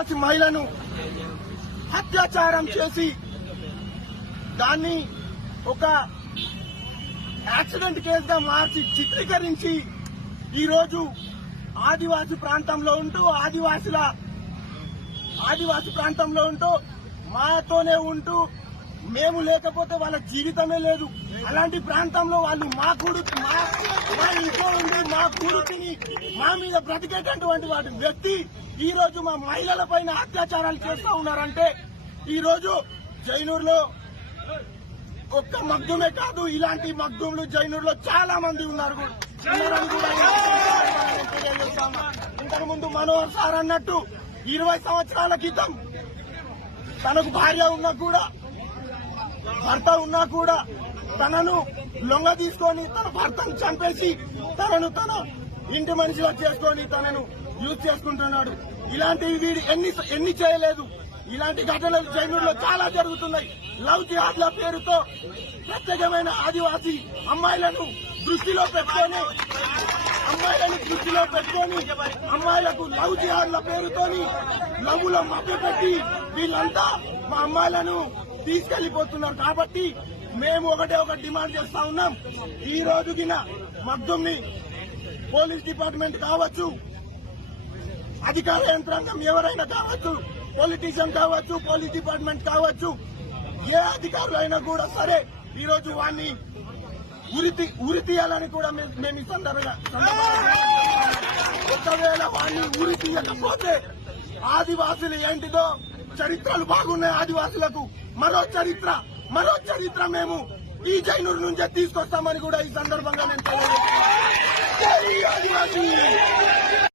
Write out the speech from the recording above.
ఆదివాసి మహిళను అత్యాచారం చేసి దాన్ని ఒక యాక్సిడెంట్ కేసుగా మార్చి చిత్రీకరించి ఈరోజు ఆదివాసి ప్రాంతంలో ఉంటూ ఆదివాసుల ఆదివాసి ప్రాంతంలో ఉంటూ మాతోనే ఉంటూ మేము లేకపోతే వాళ్ళ జీవితమే లేదు అలాంటి ప్రాంతంలో వాళ్ళు మా కొడుకు మా మా ఇంట్లో ఉండి మా కొడుకుని మా మీద బ్రతికేటటువంటి వాటి వ్యక్తి ఈ రోజు మా మహిళల పైన అత్యాచారాలు చేస్తూ ఉన్నారంటే ఈ రోజు జైనూరులో ఒక్క మగ్దుమే కాదు ఇలాంటి మగ్దుములు జైనూరులో చాలా మంది ఉన్నారు కూడా. ఇంతకు ముందు మనోహర్ సార్ అన్నట్టు ఇరవై సంవత్సరాల క్రితం తనకు భార్య ఉన్నా కూడా భర్త ఉన్నా కూడా తనను లొంగ తీసుకొని తన భర్తను చంపేసి తనను తన ఇంటి మనిషిగా చేసుకొని తనను యూజ్ చేసుకుంటున్నాడు. ఇలాంటివి వీడు ఎన్ని ఎన్ని చేయలేదు. ఇలాంటి ఘటనలు జైనూరులో చాలా జరుగుతున్నాయి. లవ్ జిహాద్ల పేరుతో ప్రత్యేకమైన ఆదివాసీ అమ్మాయిలను దృష్టిలో పెట్టుకొని అమ్మాయిలను దృష్టిలో పెట్టుకొని అమ్మాయిలకు లవ్ జిహాద్ల పేరుతోని లవ్వులో మభ్యపెట్టి వీళ్ళంతా మా అమ్మాయిలను తీసుకెళ్ళిపోతున్నారు కాబట్టి మేము ఒకటే ఒక డిమాండ్ చేస్తా ఉన్నాం. ఈ రోజుకిన మగ్దుమ్ని పోలీస్ డిపార్ట్మెంట్ కావచ్చు అధికార యంత్రాంగం ఎవరైనా కావచ్చు పొలిటీషియన్ కావచ్చు పోలీస్ డిపార్ట్మెంట్ కావచ్చు ఏ అధికారులు అయినా కూడా సరే ఈ రోజు వాడిని ఉరితి ఉరి తీయాలని కూడా మేము మేము ఈ సందర్భంగా సందర్భంగా ఒకవేళ వాడిని ఉరి తీయకపోతే ఆదివాసులు ఏంటిదో చరిత్రలు బాగున్నాయి ఆదివాసులకు. మరో చరిత్ర మరో చరిత్ర మేము ఈ జైనూరు నుంచే తీసుకొస్తామని కూడా ఈ సందర్భంగా నేను